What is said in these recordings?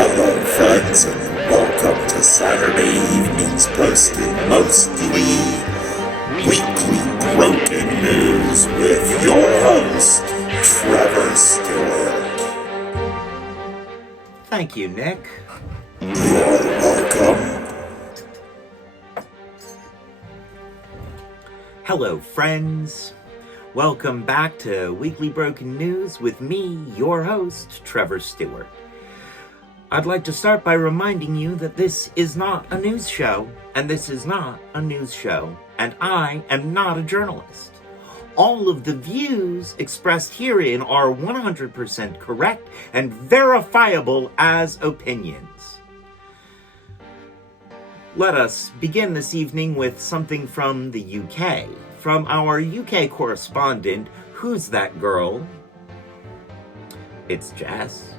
Hello friends and welcome to Saturday evening's posted mostly weekly broken news with your host, Trevor Stewart. Thank you, Nick. You're welcome. Hello, friends. Welcome back to Weekly Broken News with me, your host, Trevor Stewart. I'd like to start by reminding you that this is not a news show, and this is not a news show, and I am not a journalist. All of the views expressed herein are 100% correct and verifiable as opinions. Let us begin this evening with something from the UK. From our UK correspondent, Who's That Girl? It's Jess.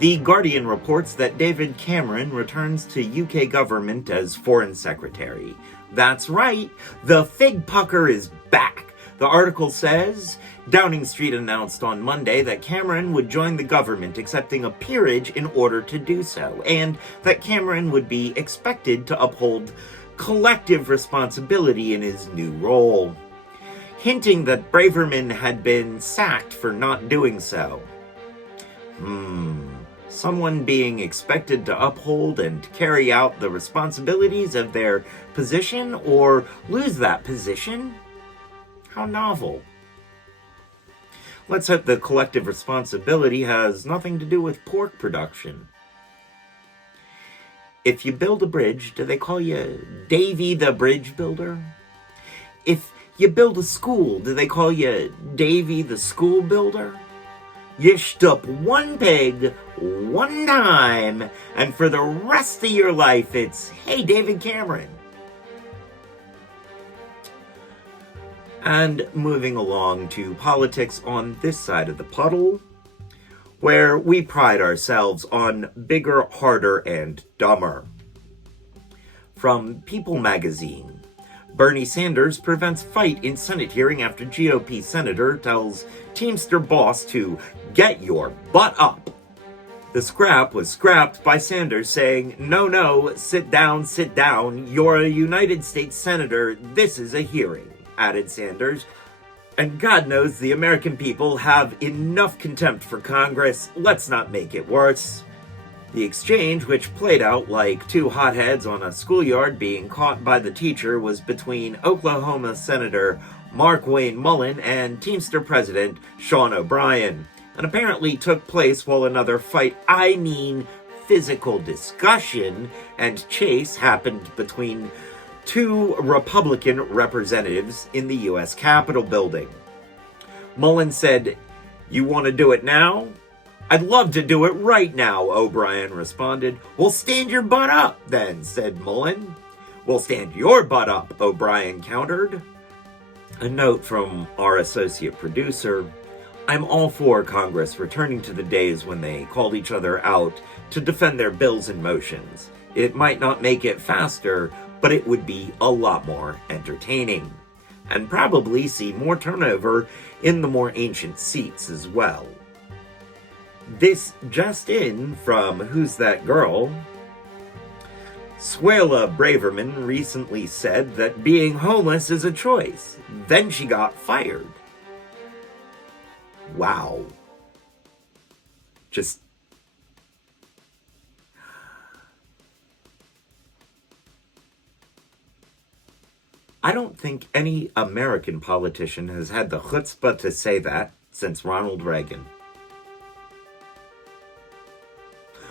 The Guardian reports that David Cameron returns to UK government as Foreign Secretary. That's right, the fig pucker is back. The article says, Downing Street announced on Monday that Cameron would join the government, accepting a peerage in order to do so, and that Cameron would be expected to uphold collective responsibility in his new role, hinting that Braverman had been sacked for not doing so. Someone being expected to uphold and carry out the responsibilities of their position or lose that position? How novel. Let's hope the collective responsibility has nothing to do with pork production. If you build a bridge, do they call you Davy the Bridge Builder? If you build a school, do they call you Davy the School Builder? You shtup one pig, one time, and for the rest of your life, it's, hey, David Cameron. And moving along to politics on this side of the puddle, where we pride ourselves on bigger, harder, and dumber. From People magazine, Bernie Sanders prevents fight in Senate hearing after GOP senator tells Teamster boss to get your butt up. The scrap was scrapped by Sanders saying, no, sit down, you're a United States senator, this is a hearing, added Sanders. And God knows the American people have enough contempt for Congress, let's not make it worse. The exchange, which played out like two hotheads on a schoolyard being caught by the teacher, was between Oklahoma Senator Mark Wayne Mullen and Teamster President Sean O'Brien, and apparently took place while another physical discussion and chase happened between two Republican representatives in the U.S. Capitol building. Mullen said, "You want to do it now?" "I'd love to do it right now," O'Brien responded. "Well, stand your butt up, then," said Mullen. "Well, stand your butt up," O'Brien countered. A note from our associate producer: I'm all for Congress returning to the days when they called each other out to defend their bills and motions. It might not make it faster, but it would be a lot more entertaining. And probably see more turnover in the more ancient seats as well. This just in from Who's That Girl? Suella Braverman recently said that being homeless is a choice. Then she got fired. Wow. Just... I don't think any American politician has had the chutzpah to say that since Ronald Reagan.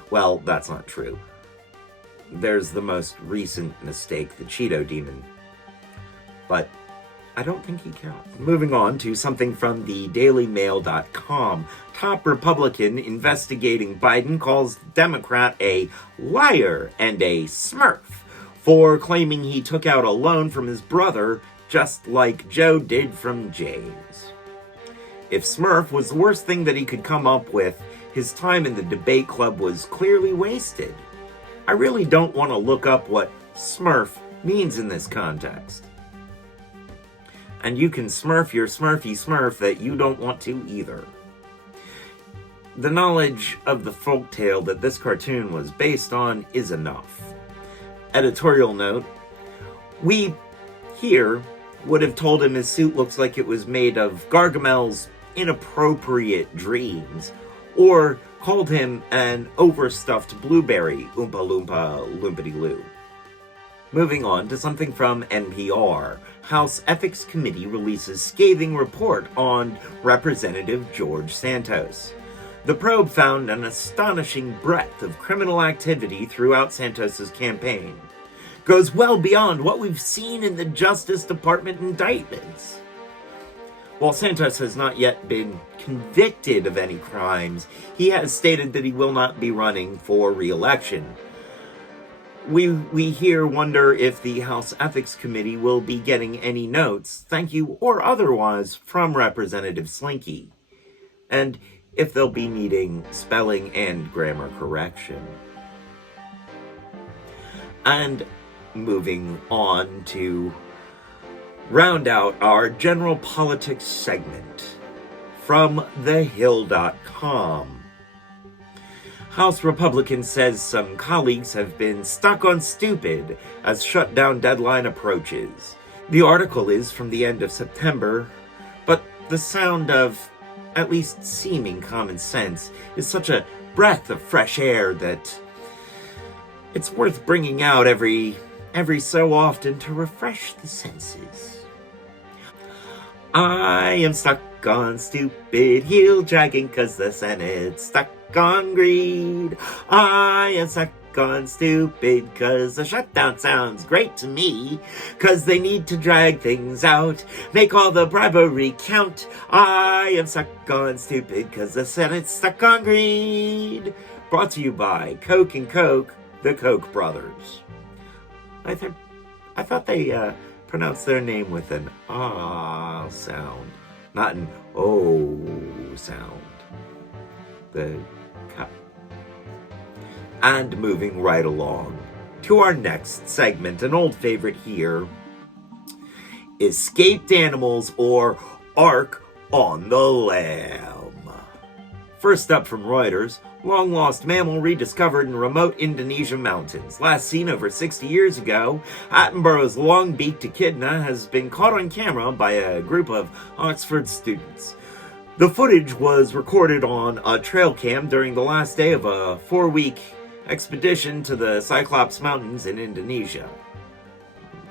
Well, that's not true. There's the most recent mistake, the Cheeto Demon. But I don't think he counts. Moving on to something from the DailyMail.com. Top Republican investigating Biden calls Democrat a liar and a smurf for claiming he took out a loan from his brother just like Joe did from James. If Smurf was the worst thing that he could come up with, his time in the debate club was clearly wasted. I really don't want to look up what Smurf means in this context. And you can smurf your smurfy smurf that you don't want to either. The knowledge of the folktale that this cartoon was based on is enough. Editorial note, we here would have told him his suit looks like it was made of Gargamel's inappropriate dreams, or called him an overstuffed blueberry, Oompa Loompa Loompity-Loo. Moving on to something from NPR, House Ethics Committee releases scathing report on Representative George Santos. The probe found an astonishing breadth of criminal activity throughout Santos's campaign. Goes well beyond what we've seen in the Justice Department indictments. While Santos has not yet been convicted of any crimes, he has stated that he will not be running for re-election. We here wonder if the House Ethics Committee will be getting any notes, thank you or otherwise, from Representative Slinky, and if they'll be needing spelling and grammar correction. And moving on to round out our general politics segment from thehill.com. House Republican says some colleagues have been stuck on stupid as shutdown deadline approaches. The article is from the end of September, but the sound of at least seeming common sense is such a breath of fresh air that it's worth bringing out every so often to refresh the senses. I am stuck on stupid heel dragging 'cause the Senate's stuck on greed. I am stuck on stupid 'cause the shutdown sounds great to me. 'Cause they need to drag things out, make all the bribery count. I am stuck on stupid 'cause the Senate's stuck on greed. Brought to you by Coke and Coke, the Koch brothers. I thought they pronounced their name with an ah sound, not an oh sound. And moving right along to our next segment, an old favorite here, Escaped Animals or Ark on the Lam. First up from Reuters, long-lost mammal rediscovered in remote Indonesian mountains. Last seen over 60 years ago, Attenborough's long-beaked echidna has been caught on camera by a group of Oxford students. The footage was recorded on a trail cam during the last day of a 4-week expedition to the Cyclops Mountains in Indonesia.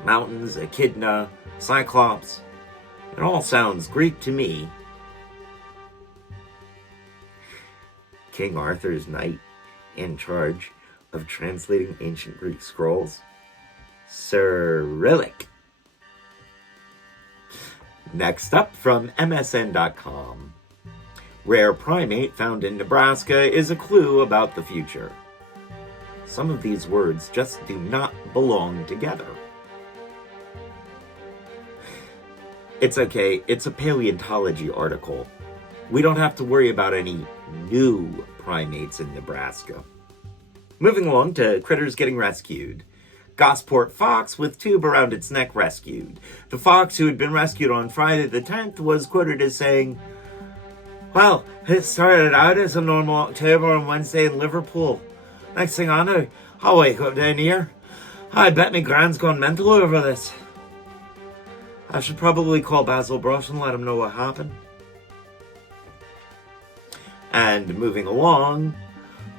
Mountains, echidna, Cyclops, it all sounds Greek to me. King Arthur's knight in charge of translating ancient Greek scrolls, Cyrillic. Next up from MSN.com. Rare primate found in Nebraska is a clue about the future. Some of these words just do not belong together. It's okay, it's a paleontology article. We don't have to worry about any new primates in Nebraska. Moving along to critters getting rescued. Gosport fox with tube around its neck rescued. The fox who had been rescued on Friday the 10th was quoted as saying, "Well, it started out as a normal October on Wednesday in Liverpool. Next thing I know, I wake up down here. I bet my grand's gone mental over this. I should probably call Basil Brush and let him know what happened." And moving along,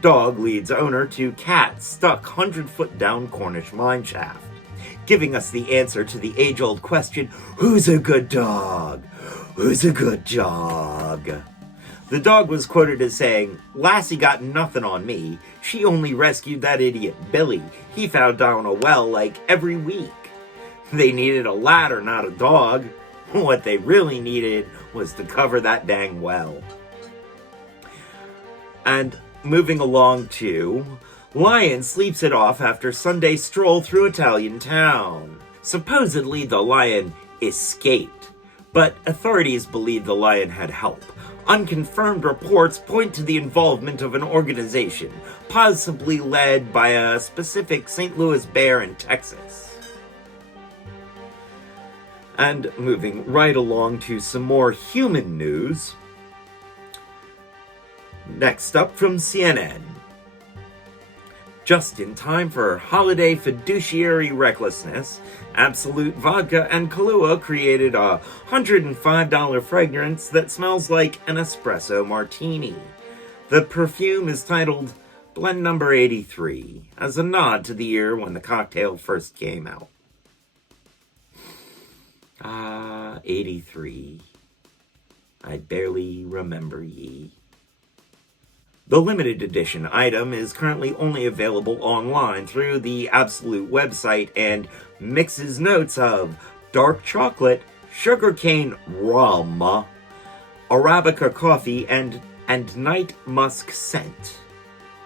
dog leads owner to cat stuck 100-foot down Cornish mine shaft, giving us the answer to the age-old question, who's a good dog? Who's a good dog? The dog was quoted as saying, "Lassie got nothing on me. She only rescued that idiot Billy. He fell down a well like every week." They needed a ladder, not a dog. What they really needed was to cover that dang well. And moving along to, lion sleeps it off after Sunday stroll through Italian town. Supposedly the lion escaped, but authorities believe the lion had help. Unconfirmed reports point to the involvement of an organization, possibly led by a specific St. Louis bear in Texas. And moving right along to some more human news. Next up from CNN. Just in time for holiday fiduciary recklessness, Absolute Vodka and Kahlua created a $105 fragrance that smells like an espresso martini. The perfume is titled Blend Number 83, as a nod to the year when the cocktail first came out. 83. I barely remember ye. The limited edition item is currently only available online through the Absolute website and mixes notes of dark chocolate, sugarcane rum, Arabica coffee, and night musk scent.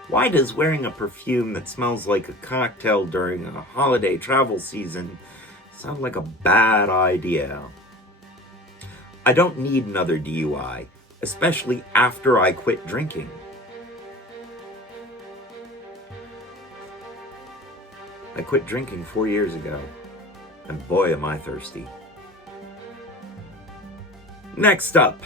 Why does wearing a perfume that smells like a cocktail during a holiday travel season sound like a bad idea? I don't need another DUI, especially after I quit drinking. I quit drinking 4 years ago, and boy am I thirsty. Next up,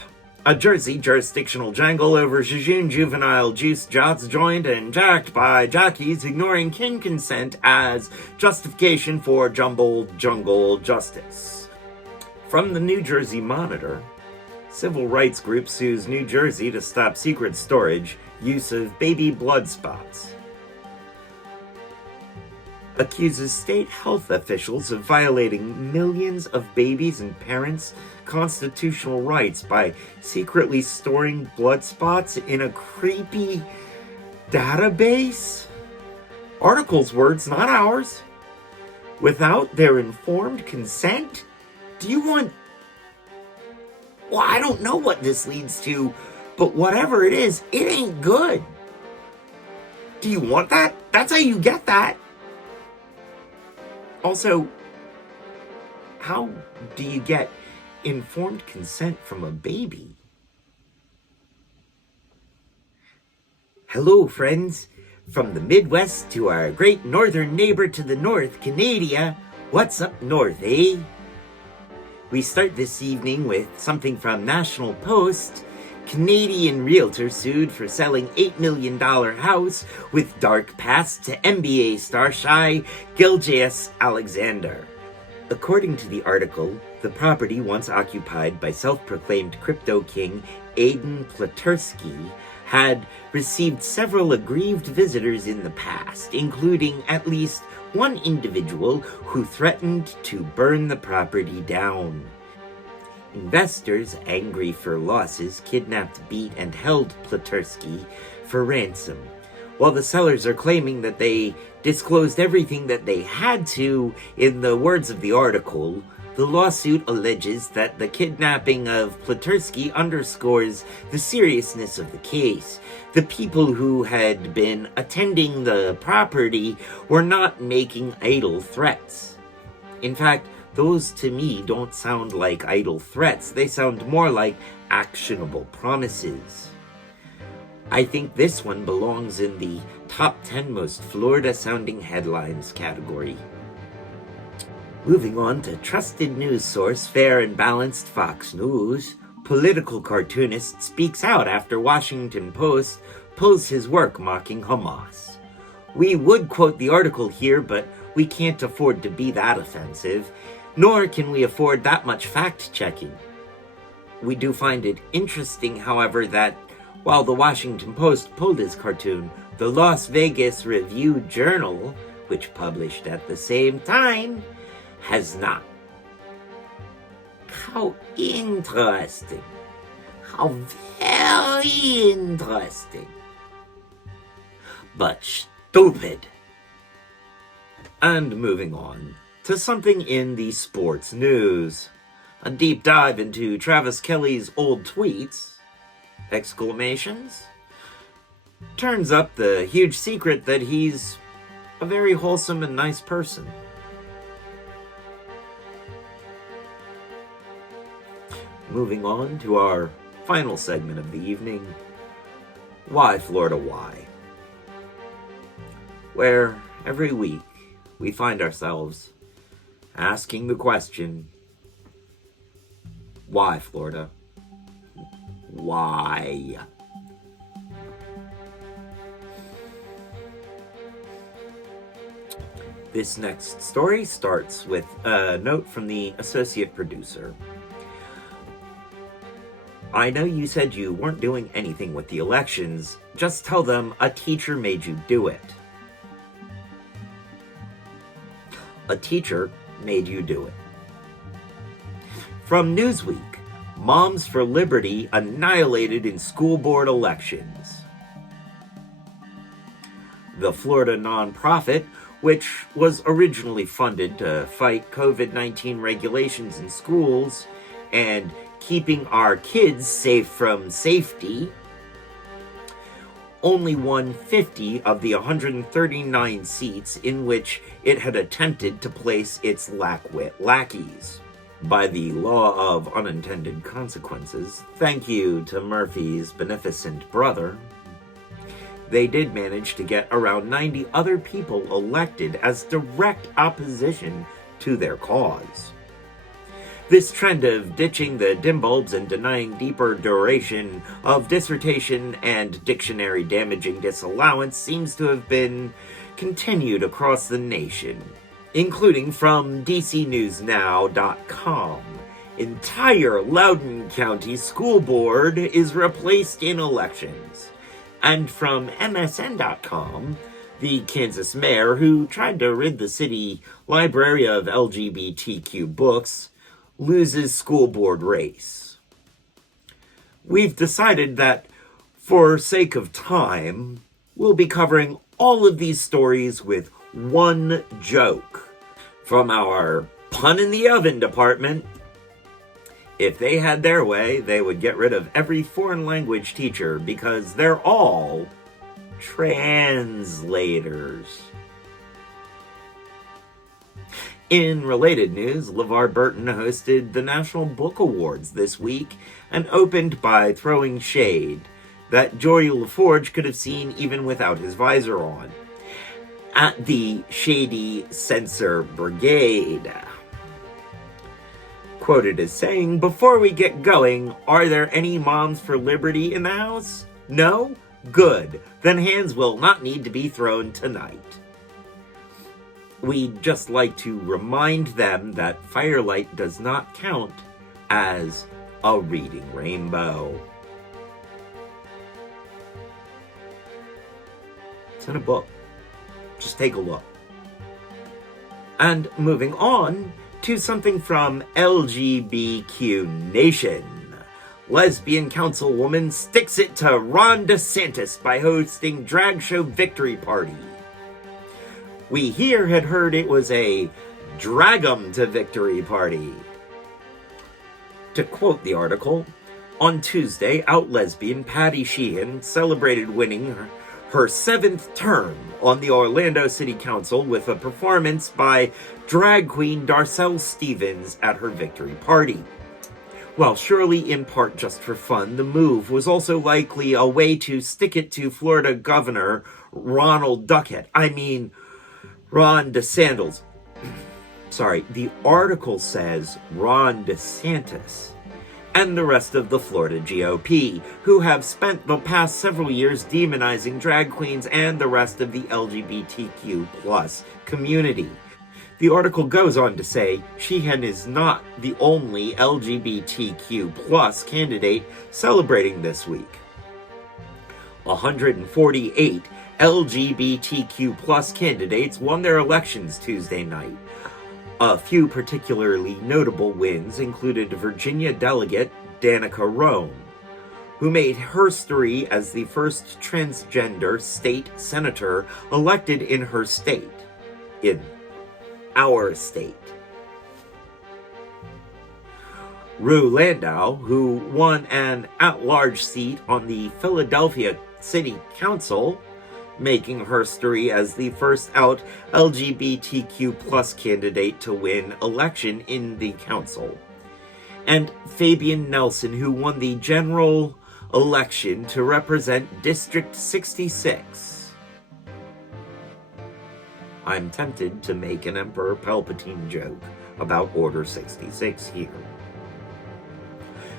a Jersey jurisdictional jangle over Jejune juvenile juice jots joined and jacked by jockeys ignoring kin consent as justification for jumbled jungle justice. From the New Jersey Monitor, civil rights group sues New Jersey to stop secret storage, use of baby blood spots. Accuses state health officials of violating millions of babies and parents' constitutional rights by secretly storing blood spots in a creepy database? Article's words, not ours. Without their informed consent? Do you want... Well, I don't know what this leads to, but whatever it is, it ain't good. Do you want that? That's how you get that. Also, how do you get informed consent from a baby? Hello, friends. From the Midwest to our great northern neighbor to the north, Canada. What's up north, eh? We start this evening with something from National Post. Canadian realtor sued for selling $8 million house with dark past to NBA star Shai Gilgeous-Alexander. According to the article, the property once occupied by self-proclaimed crypto king Aiden Platursky had received several aggrieved visitors in the past, including at least one individual who threatened to burn the property down. Investors, angry for losses, kidnapped, beat, and held Platursky for ransom, while the sellers are claiming that they disclosed everything that they had to. In the words of the article, the lawsuit alleges that the kidnapping of Platursky underscores the seriousness of the case. The people who had been attending the property were not making idle threats. In fact, those to me don't sound like idle threats. They sound more like actionable promises. I think this one belongs in the top 10 most Florida-sounding headlines category. Moving on to trusted news source, fair and balanced Fox News. Political cartoonist speaks out after Washington Post pulls his work mocking Hamas. We would quote the article here, but we can't afford to be that offensive. Nor can we afford that much fact-checking. We do find it interesting, however, that while the Washington Post pulled his cartoon, the Las Vegas Review-Journal, which published at the same time, has not. How interesting. How very interesting. But stupid. And moving on to something in the sports news. A deep dive into Travis Kelce's old tweets. Exclamations. Turns up the huge secret that he's a very wholesome and nice person. moving on to our final segment of the evening, Why Florida Why? Where every week we find ourselves asking the question, why Florida? Why? This next story starts with a note from the associate producer. I know you said you weren't doing anything with the elections. Just tell them a teacher made you do it. A teacher made you do it. From Newsweek, Moms for Liberty annihilated in school board elections. The Florida nonprofit, which was originally funded to fight COVID-19 regulations in schools and keeping our kids safe from safety, only won 50 of the 139 seats in which it had attempted to place its lackeys. By the law of unintended consequences, thank you to Murphy's beneficent brother, they did manage to get around 90 other people elected as direct opposition to their cause. This trend of ditching the dim bulbs and denying deeper duration of dissertation and dictionary damaging disallowance seems to have been continued across the nation, including from DCNewsNow.com. Entire Loudoun County School Board is replaced in elections. And from MSN.com, the Kansas mayor who tried to rid the city library of LGBTQ books loses school board race. We've decided that, for sake of time, we'll be covering all of these stories with one joke. From our pun in the oven department, if they had their way, they would get rid of every foreign language teacher because they're all translators. In related news, LeVar Burton hosted the National Book Awards this week and opened by throwing shade that Geordie LaForge could have seen even without his visor on at the Shady Censor Brigade. Quoted as saying, "Before we get going, are there any Moms for Liberty in the house? No? Good. Then hands will not need to be thrown tonight. We'd just like to remind them that firelight does not count as a reading rainbow." It's in a book. Just take a look. And moving on to something from LGBTQ Nation. Lesbian councilwoman sticks it to Ron DeSantis by hosting drag show victory party. We here had heard it was a drag 'em to victory party. To quote the article, on Tuesday, out lesbian Patty Sheehan celebrated winning her 7th term on the Orlando City Council with a performance by drag queen Darcel Stevens at her victory party. While surely in part just for fun, the move was also likely a way to stick it to Florida Governor Ron DeSantis. Sorry, the article says Ron DeSantis and the rest of the Florida GOP, who have spent the past several years demonizing drag queens and the rest of the LGBTQ plus community. The article goes on to say Sheehan is not the only LGBTQ plus candidate celebrating this week. 148 LGBTQ plus candidates won their elections Tuesday night. A few particularly notable wins included Virginia delegate Danica Roem, who made history as the first transgender state senator elected in her state. In our state. Rue Landau, who won an at-large seat on the Philadelphia City Council, making history as the first out LGBTQ plus candidate to win election in the council. and Fabian Nelson, who won the general election to represent District 66. I'm tempted to make an Emperor Palpatine joke about Order 66 here.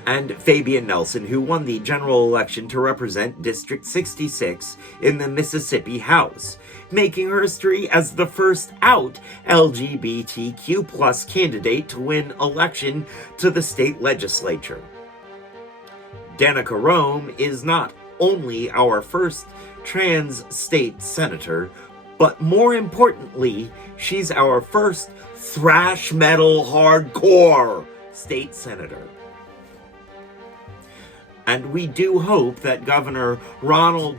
And Fabian Nelson, who won the general election to represent District 66 in the Mississippi House, making history as the first out LGBTQ+ candidate to win election to the state legislature. Danica Rome is not only our first trans state senator, but more importantly, she's our first thrash metal hardcore state senator. And we do hope that Governor Donald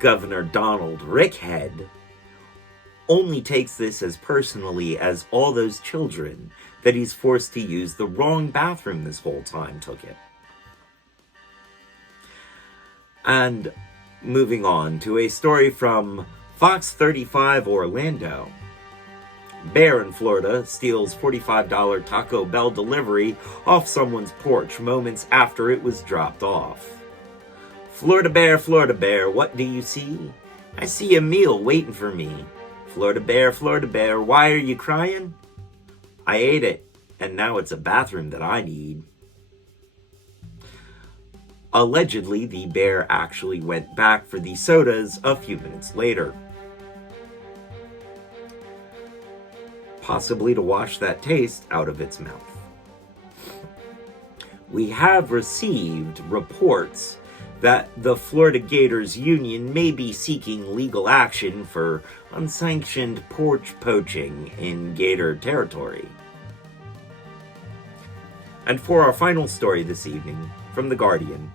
Rickhead only takes this as personally as all those children that he's forced to use the wrong bathroom this whole time took it. And moving on to a story from Fox 35 Orlando. Bear in Florida steals $45 Taco Bell delivery off someone's porch moments after it was dropped off. Florida Bear, what do you see? I see a meal waiting for me. Florida Bear, why are you crying? I ate it, and now it's a bathroom that I need. Allegedly, the bear actually went back for the sodas a few minutes later. Possibly to wash that taste out of its mouth. We have received reports that the Florida Gators Union may be seeking legal action for unsanctioned porch poaching in Gator territory. And for our final story this evening, from The Guardian,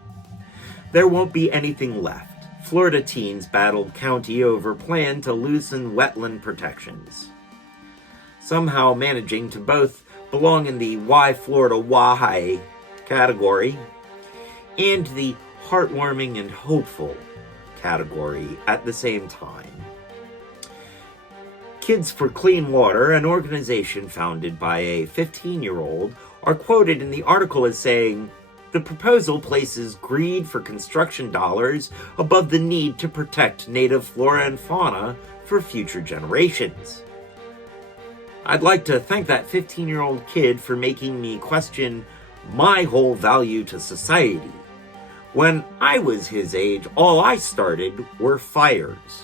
there won't be anything left. Florida teens battled county over plan to loosen wetland protections. Somehow managing to both belong in the Why Florida Why category and the heartwarming and hopeful category at the same time. Kids for Clean Water, an organization founded by a 15-year-old, are quoted in the article as saying, "The proposal places greed for construction dollars above the need to protect native flora and fauna for future generations. I'd like to thank that 15-year-old kid for making me question my whole value to society. When I was his age, all I started were fires."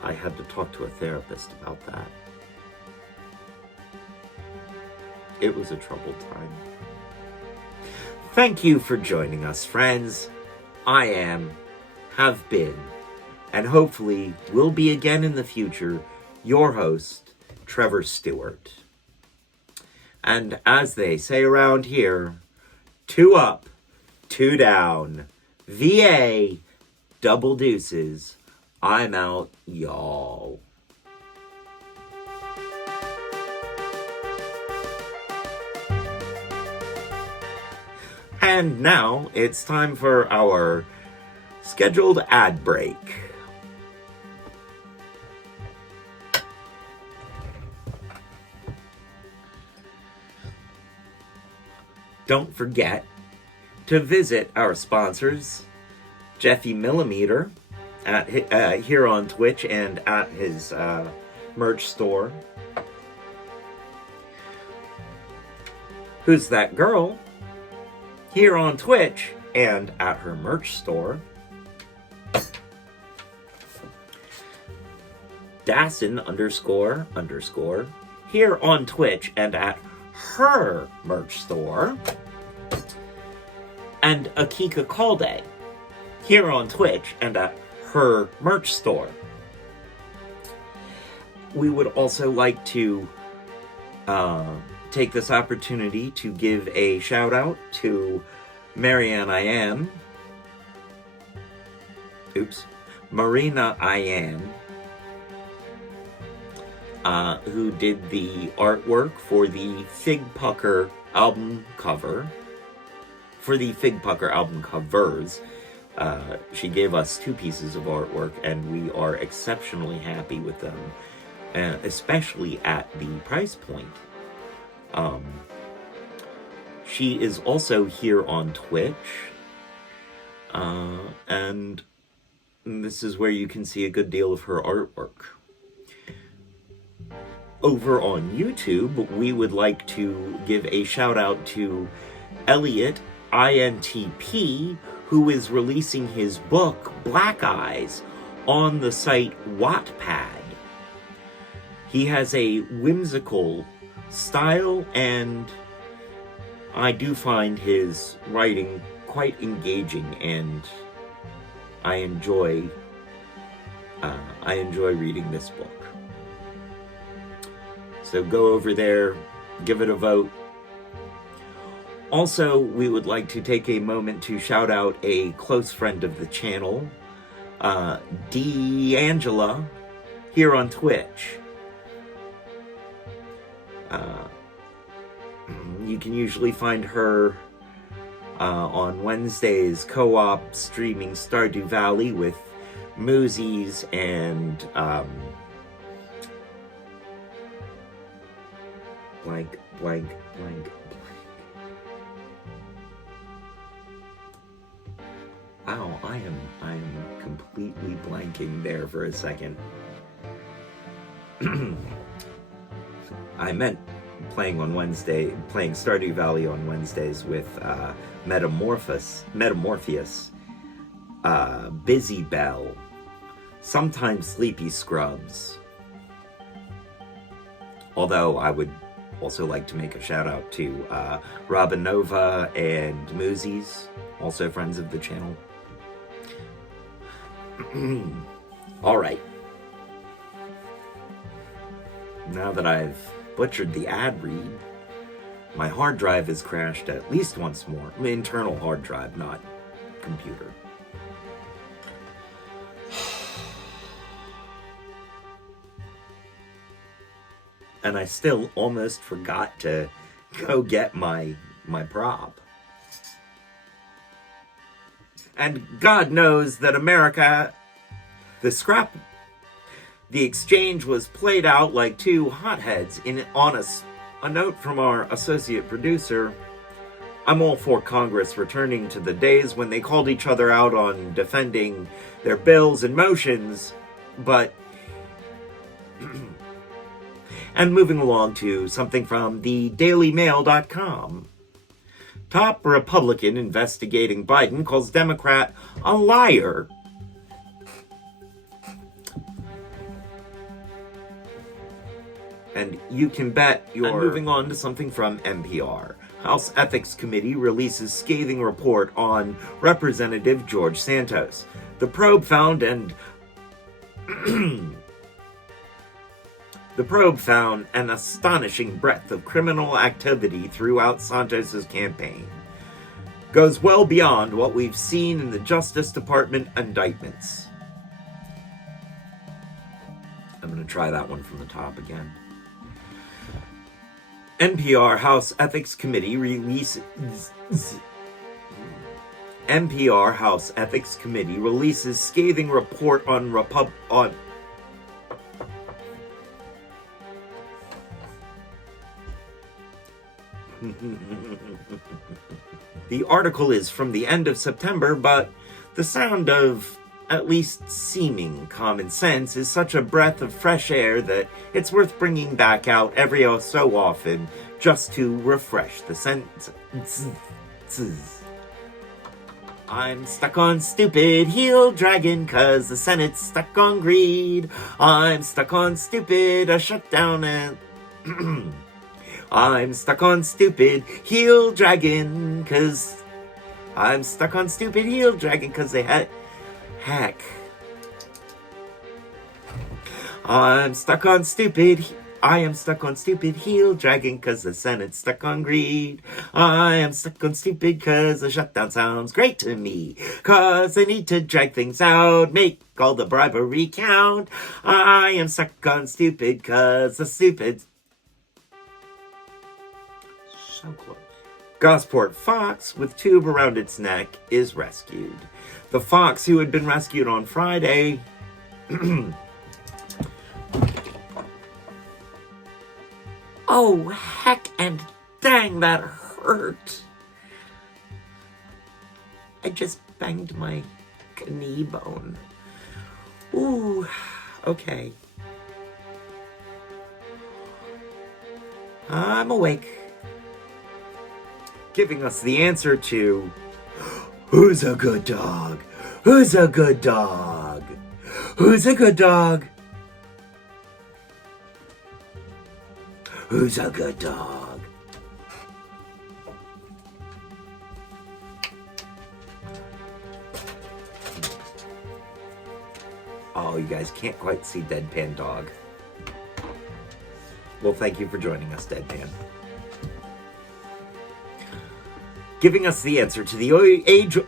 I had to talk to a therapist about that. It was a troubled time. Thank you for joining us, friends. I have been, and hopefully will be again in the future, your host, Trevor Stewart. And as they say around here, 2 up, 2 down. VA, double deuces. I'm out, y'all. And now it's time for our scheduled ad break. Don't forget to visit our sponsors, Jeffy Millimeter, at here on Twitch and at his merch store. Who's That Girl? Here on Twitch and at her merch store. Dassin __ here on Twitch and at her merch store. And Akika Calde here on Twitch and at her merch store. We would also like to take this opportunity to give a shout out to Marina Ayan. Marina Ayan, who did the artwork for the Fig Pucker album cover. For the Fig Pucker album covers, she gave us 2 pieces of artwork, and we are exceptionally happy with them, especially at the price point She is also here on Twitch, and this is where you can see a good deal of her artwork. Over on YouTube, we would like to give a shout out to Elliot INTP, who is releasing his book, Black Eyes, on the site Wattpad. He has a whimsical style, and I do find his writing quite engaging, and I enjoy reading this book. So go over there, give it a vote. Also, we would like to take a moment to shout out a close friend of the channel, D'Angela, here on Twitch. You can usually find her on Wednesdays co-op streaming Stardew Valley with Moosies and blank. Wow, I am completely blanking there for a second. I meant playing Stardew Valley on Wednesdays with Metamorpheus, Busy Bell, sometimes Sleepy Scrubs. Although I would also like to make a shout out to Robinova and Moosies, also friends of the channel. All right. Now that I've butchered the ad read, my hard drive has crashed at least once more. Internal hard drive, not computer. And I still almost forgot to go get my prop. And God knows that America, the exchange was played out like two hotheads. On a note from our associate producer, I'm all for Congress returning to the days when they called each other out on defending their bills and motions, but... And moving along to something from the dailymail.com. Top Republican investigating Biden calls Democrat a liar. And you can bet you're... And moving on to something from NPR. House Ethics Committee releases scathing report on Representative George Santos. The probe found an astonishing breadth of criminal activity throughout Santos's campaign. Goes well beyond what we've seen in the Justice Department indictments. I'm going to try that one from the top again. NPR House Ethics Committee releases scathing report on The article is from the end of September, but the sound of at least seeming common sense is such a breath of fresh air that it's worth bringing back out every so often just to refresh the senses. I'm stuck on stupid heel dragging 'cause the Senate's stuck on greed. I'm stuck on stupid shutdown and... I'm stuck on stupid heel dragging 'cause... I'm stuck on stupid heel dragging 'cause they had... Heck. I am stuck on stupid heel dragging 'cause the Senate's stuck on greed. I am stuck on stupid 'cause the shutdown sounds great to me. 'Cause they need to drag things out, make all the bribery count. I am stuck on stupid 'cause the stupid... So close. Gosport fox with tube around its neck is rescued. The fox, who had been rescued on Friday, Oh, heck and dang, that hurt. I just banged my knee bone. Ooh, okay. I'm awake. Giving us the answer to who's a good dog? Who's a good dog? Who's a good dog? Who's a good dog? Oh, you guys can't quite see Deadpan Dog. Well, thank you for joining us, Deadpan. Giving us the answer to the age...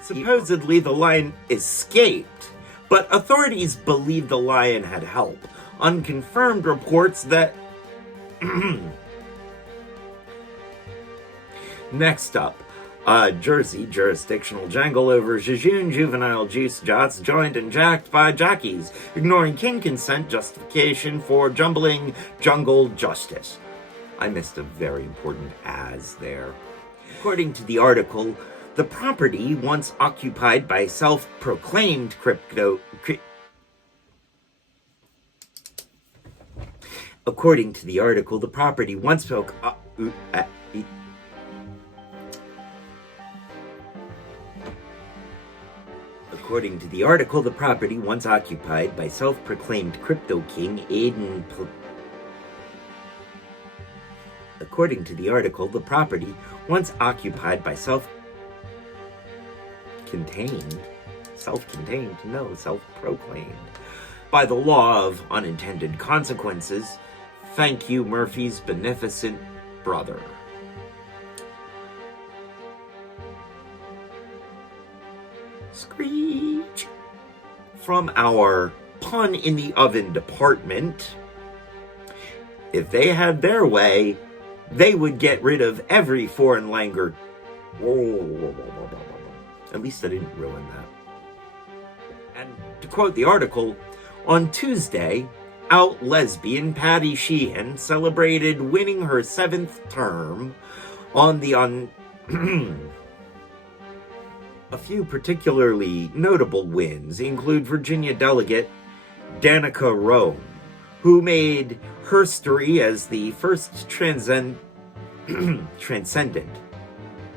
supposedly, the lion escaped, but authorities believe the lion had help. Unconfirmed reports that... Next up, Jersey jurisdictional jangle over Jejune juvenile juice jots joined and jacked by jockeys, ignoring king consent justification for jumbling jungle justice. I missed a very important as there. According to the article, the property once occupied by self-proclaimed According to the article, the property once According to the article, the property once occupied by self-proclaimed crypto king Aiden. According to the article, the property once occupied by self-proclaimed, by the law of unintended consequences. Thank you, Murphy's beneficent brother. Screech. From our pun in the oven department, if they had their way, they would get rid of every foreign language. At least I didn't ruin that. And to quote the article, on Tuesday, out lesbian Patty Sheehan celebrated winning her 7th term on the A few particularly notable wins include Virginia delegate Danica Roem, who made history as the first transcendent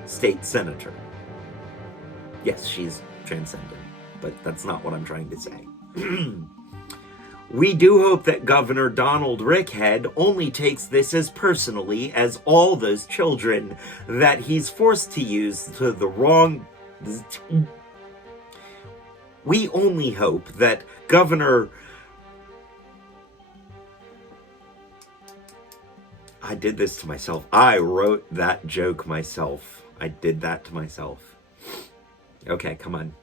state senator. Yes, she's transcendent, but that's not what I'm trying to say. We do hope that Governor Donald Rickhead only takes this as personally as all those children that he's forced to use to the wrong... We only hope that Governor... I did this to myself. I wrote that joke myself. I did that to myself. Okay, come on.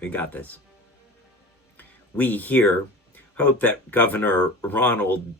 We got this. We here hope that Governor Ronald